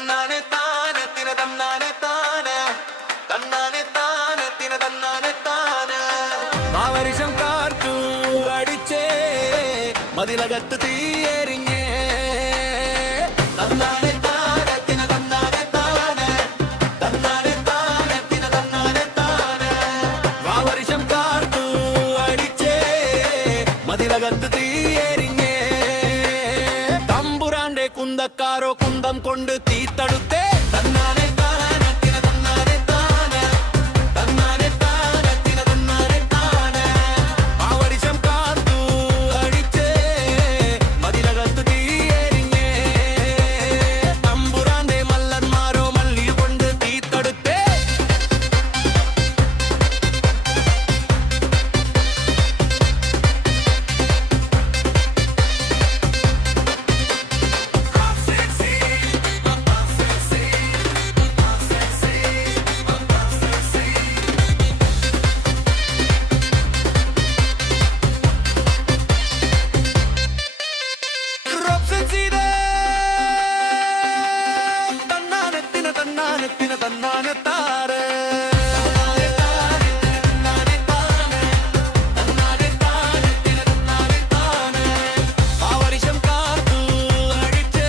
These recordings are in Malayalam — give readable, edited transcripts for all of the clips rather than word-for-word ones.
തന്നാനെ താനെ തിന തന്നാനെ താനെ തന്നാനെ താനെ തിന തന്നാനെ താനെ മാവരിശം കാർത്തു അടിച്ചേ മതിലകത്ത് തീയെരിഞ്ഞേ തന്നാനെ താനെ തിന തന്നാനെ താനെ തന്നാനെ താനെ തിന തന്നാനെ താനെ മാവരിശം കാർത്തു അടിച്ചേ മതിലകത്ത് തീയെരിഞ്ഞേ തമ്പുരാന്റെ കുന്തക്കാരോ കുന്തം കൊണ്ട് തീത്തടുത്തേ തന്നാനെ താനെ തിന തന്നാനെ താനെ തന്നാനെ താനെ തിന തന്നാനെ താനെ മാവരിശം കാർത്തു അടിച്ചേ മതിലകത്ത് തീയെരിഞ്ഞേ തമ്പുരാന്റെ മല്ലന്മാരോ മല്ലി കൊണ്ട് തീത്തടുത്തേ തന്നാനെ താരെ ആവരിശം കാത്തു അടിച്ചേ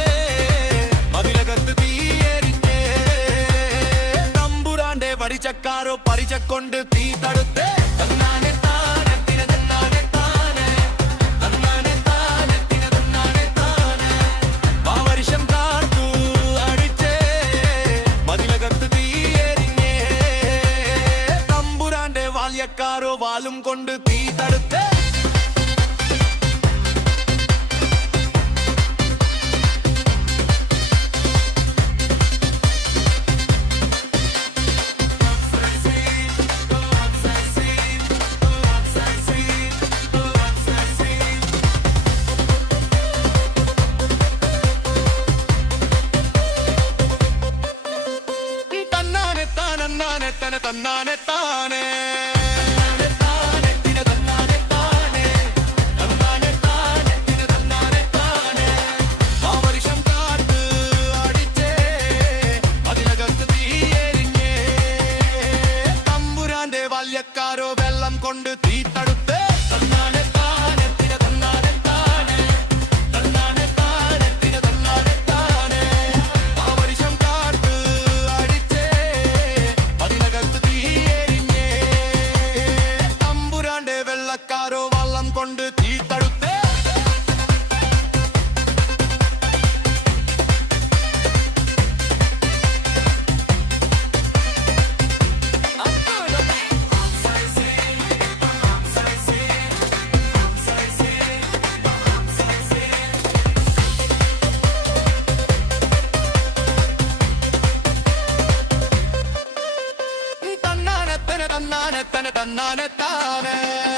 മതിലകത്ത് തീയെരിഞ്ഞേ തമ്പുരാന്റെ വടിച്ചക്കാരോ പരിചക്കൊണ്ട് തീ തടുത്തേ തന്നാനെ താനെ തിന തന്നാനെ താനെ തന്നാനെ താനെ തിന തന്നാനെ താനെ ആവരിശം കാത്തു അടിച്ചേ മതിലകത്ത് തീയെരിഞ്ഞേ തമ്പുരാന്റെ ബാല്യക്കാരോ വാലും കൊണ്ട് തീ തടുത്തേ തന്നാനെ താനെ തന്നെ തന്നാനെ താനെ ബാല്യക്കാരോ വെള്ളം കൊണ്ട് തീ തടുത്തേ തന്നാനെ താനെ തിന തന്നാനെ താനെ തന്നാനെ താനെ തിന തന്നാനെ താനെ ആവരിശം കാത്ത് അടിച്ചേ മതിലകത്ത് തീയെരിഞ്ഞേ തമ്പുരാന്റെ വെള്ളക്കാരോ വള്ളം കൊണ്ട് തീ തടുത്തേ തന്നാനെ താനെ